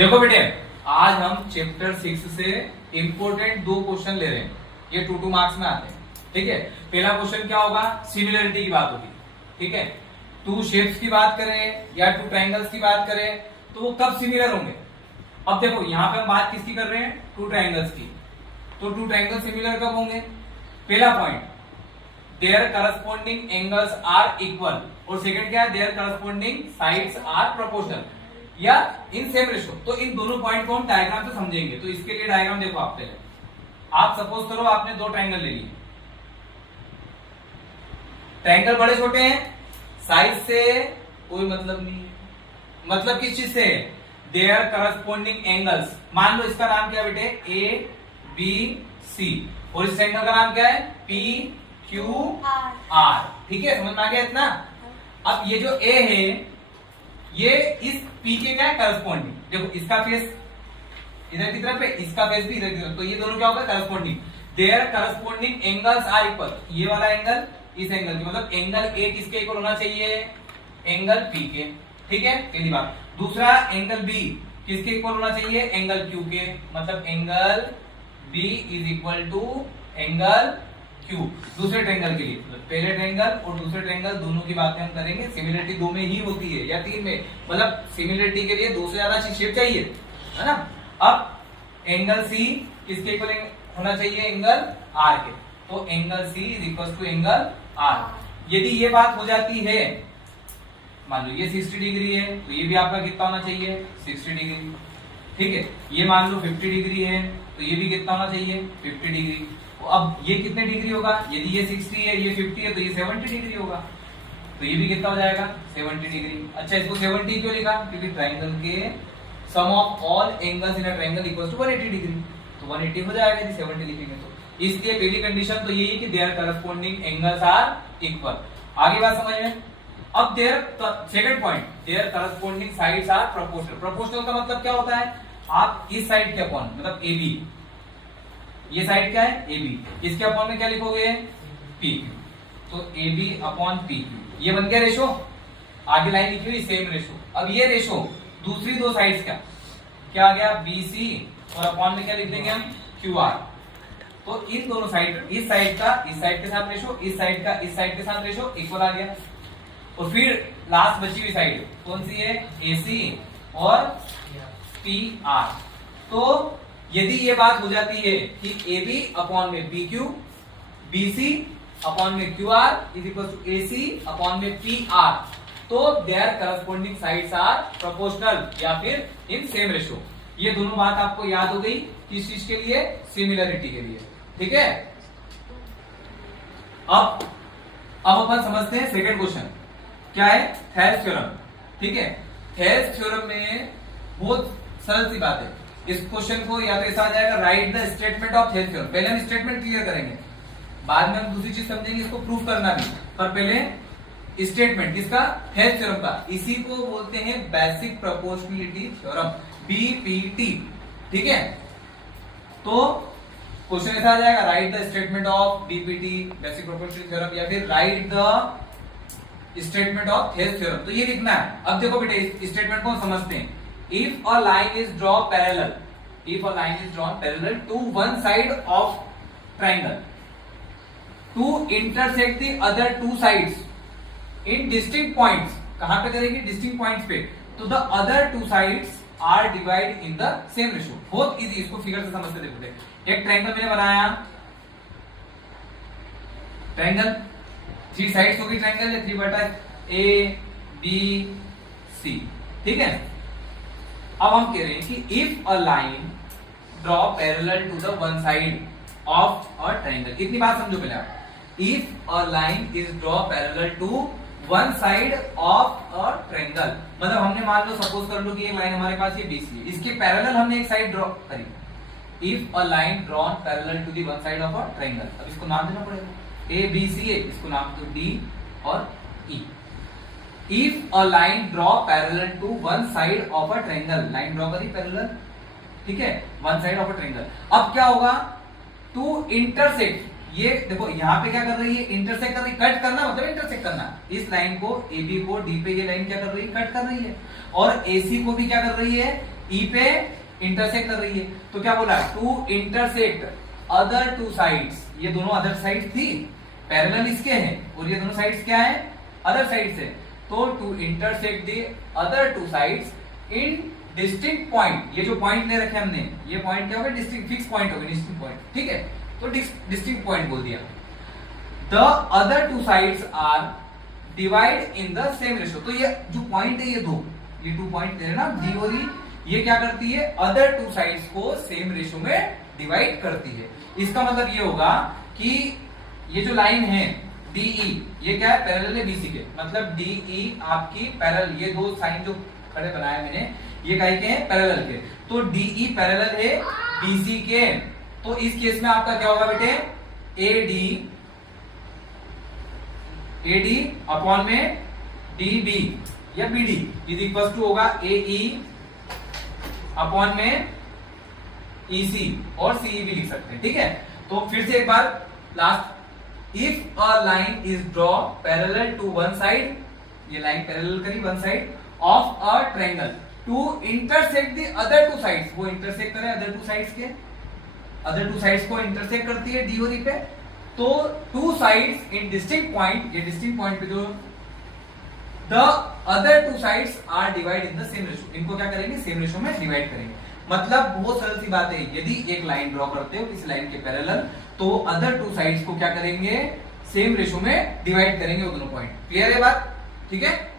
देखो बेटे, आज हम चैप्टर 6 से इंपोर्टेंट 2 क्वेश्चन ले रहे हैं। ये 2 मार्क्स में आते हैं। ठीक है, पहला क्वेश्चन क्या होगा? सिमिलरिटी की बात होगी। ठीक है, 2 शेप्स की बात करें या 2 ट्रायंगल्स की बात करें तो वो कब सिमिलर होंगे। अब देखो, यहां पे हम बात किसकी कर रहे हैं? 2 ट्रायंगल्स की। तो 2 ट्रायंगल सिमिलर कब होंगे? पहला point, there corresponding angles are equal, और सेकंड क्या है? There corresponding sides are proportional या इन सेम रेशो। तो इन दोनों पॉइंट को हम डायग्राम से समझेंगे। तो इसके लिए डायग्राम देखो आप पहले। आप सपोज करो आपने 2 ट्रायंगल ले लिए। ट्रायंगल बड़े छोटे हैं, साइज से कोई मतलब नहीं है। मतलब किस चीज से? There corresponding angles. मान लो इसका नाम क्या है बेटे? ए बी सी, और इस ट्रायंगल का नाम क्या है? P Q R. ठीक है, समझ में आ गया इतना? अब ये जो ए है ये इस पी के क्या है? करस्पॉन्डिंग। देखो, इसका फेस इधर की तरफ है, इसका फेस भी इधर की तरफ, तो ये दोनों क्या होगा? Corresponding. There corresponding angles are equal. ये वाला एंगल इस एंगल की, मतलब एंगल ए किसके इक्वल होना चाहिए? एंगल पी के। ठीक है, पहली बात। दूसरा, एंगल बी किसके इक्वल होना चाहिए? एंगल क्यू के। मतलब angle B is equal to angle Q. दूसरे ट्रायंगल के लिए, पहले ट्रायंगल और दूसरे ट्रायंगल दोनों की बातें हम करेंगे। सिमिलरिटी 2 में ही होती है या 3 में, मतलब सिमिलरिटी के लिए 2 से ज्यादा शेप चाहिए, है ना। अब एंगल सी किसके इक्वल होना चाहिए? एंगल आर के। तो angle C is equal to angle R. यदि ये बात हो जाती है, मान लो ये 60 डिग्री है, तो ये भी आपका कितना होना चाहिए? 60 डिग्री। ठीक है, ये मान लो 50 डिग्री है, तो ये भी कितना होना चाहिए? 50 डिग्री। तो अब ये कितने डिग्री होगा? यदि ये 60 है, ये 50 है, तो ये 70 डिग्री होगा। तो ये भी कितना हो जाएगा? 70 डिग्री। अच्छा, इसको 70 क्यों लिखा? क्योंकि ट्रायंगल के sum of all angles in a triangle equals to 180 degree. तो 180 हो जाएगा यदि 70 लिखेंगे तो। इसलिए पहली कंडीशन तो यही है कि there corresponding angles are equal. आगे बात समझ में? अब there second point, there corresponding sides are proportional. Proportional का मतलब क्या होता है? आप इस साइड के अपॉन, मतलब ए बी, ये साइड क्या है? ए बी, इसके अपॉन में क्या लिखोगे? P Q. तो A B upon P Q, ये बन गया रेशो। आगे लाइन लिखी हुई सेम रेशो। अब ये रेशो दूसरी 2 साइड्स का क्या आ गया? बी सी, और अपॉन में क्या लिख देंगे हम? Q R. तो इन दोनों साइड, इस साइड का इस साइड के साथ रेशो, इस साइड का इस साइड के साथ रेशो इक्वल आ गया। और फिर लास्ट बची हुई साइड कौन सी है? ए सी और पी आर। तो यदि ये बात हो जाती है कि ए बी अपॉन में P Q, B C upon में Q R is equal to A C upon में पी आर, तो their corresponding sides are proportional या फिर इन सेम रेशो। ये दोनों बात आपको याद हो गई किस चीज के लिए? सिमिलरिटी के लिए। ठीक है, अब अपन समझते हैं सेकंड क्वेश्चन क्या है? Thales theorem. ठीक है, थेल्स थ्योरम में बहुत सरल सी बात है। इस क्वेश्चन को या तो ऐसा आ जाएगा, right the statement of Thales theorem. पहले हम स्टेटमेंट क्लियर करेंगे, बाद में हम दूसरी चीज समझेंगे, इसको प्रूफ करना भी। पर पहले स्टेटमेंट किसका? थेल्स थ्योरम का। इसी को बोलते हैं बेसिक प्रोपोर्शनलिटी थ्योरम, बीपीटी। ठीक है, तो क्वेश्चन ऐसा आ जाएगा, right the statement of BPT, basic proportionality theorem, या फिर right the statement of Thales theorem. तो ये लिखना है। अब देखो बेटे, स्टेटमेंट को समझते हैं। If a line is drawn parallel, if a line is drawn parallel to one side of triangle, to intersect the other 2 sides in distinct points, कहां पे करेंगे? distinct points पे। तो the other 2 sides are divided in the same ratio। बहुत easy, इसको figure से समझते देखो। एक ट्रायंगल मैंने बनाया, ट्रायंगल 3 साइड्स होगी ट्रायंगल, 3/, ए बी सी। ठीक है, अब हम कह रहे हैं कि if a line draw parallel to the one side of a triangle. इतनी बात समझो पहले आप। If a line is draw parallel to one side of a triangle, मतलब हमने मान लो, सपोज कर लो कि एक लाइन हमारे पास ये बीसी है, इसके पैरेलल हमने एक साइड ड्रॉ करी। If a line drawn parallel to the one side of a triangle, अब इसको नाम देना पड़ेगा। ए बी सी है, इसको नाम दो डी और ई। If a line draw parallel to one side of a triangle, line draw करी पैरेलल, ठीक है, one side of a triangle. अब क्या होगा? टू इंटरसेक्ट ये देखो यहाँ पे क्या कर रही है, इंटरसेक्ट कर रही है। कट करना मतलब इंटरसेक्ट करना। इस लाइन को AB को D पे ये लाइन क्या कर रही है, कट कर रही है, और AC को भी क्या कर रही है, E पे इंटरसेक्ट कर रही है। तो क्या बोला, to intersect other two sides, ये दोनों अदर साइड थी, पैरेलल इसके हैं, और ये दोनों साइड्स क्या है, अदर साइड्स है। तो to intersect the other two sides in distinct point, ये जो पॉइंट ले रखे हमने, ये पॉइंट क्या होगा, डिस्टिंक्ट फिक्स पॉइंट होगा, डिस्टिंक्ट पॉइंट, ठीक है। तो डिस्टिंक्ट पॉइंट बोल दिया। The other two sides are divide in the same ratio. तो ये जो पॉइंट है, ये दो, ये 2 पॉइंट है ना, डी और ई, ये क्या करती है, अदर टू साइड्स को सेम रेशियो में डिवाइड करती है। इसका मतलब ये होगा कि ये जो लाइन है DE, ये क्या है, पैरेलल है BC के, मतलब DE आपकी पैरेलल, ये दो साइन जो खड़े बनाए मैंने, ये काहे के हैं, पैरेलल के। तो DE पैरेलल है BC के। तो इस केस में आपका क्या होगा बेटे, AD अपॉन में DB या BD इज इक्वल टू होगा AE अपॉन में EC, और CE भी लिख सकते हैं, ठीक है। तो फिर से एक बार last, if a line is draw parallel to one side, ये लाइन पैरेलल करी one side of a triangle to intersect the other two sides, वो इंटरसेक्ट करे अदर टू साइड्स के, अदर टू साइड्स को इंटरसेक्ट करती है D और E पे। तो two sides in distinct point, ये डिस्टिंक्ट पॉइंट पे जो the other two sides are divide in the same ratio, इनको क्या करेंगे, सेम रेशियो में डिवाइड करेंगे। मतलब बहुत सरल सी बात है, यदि एक लाइन ड्रॉ करते हो इस लाइन के पैरेलल, तो अदर टू साइड्स को क्या करेंगे, सेम रेशियो में डिवाइड करेंगे वो दोनों पॉइंट। क्लियर है बात, ठीक है।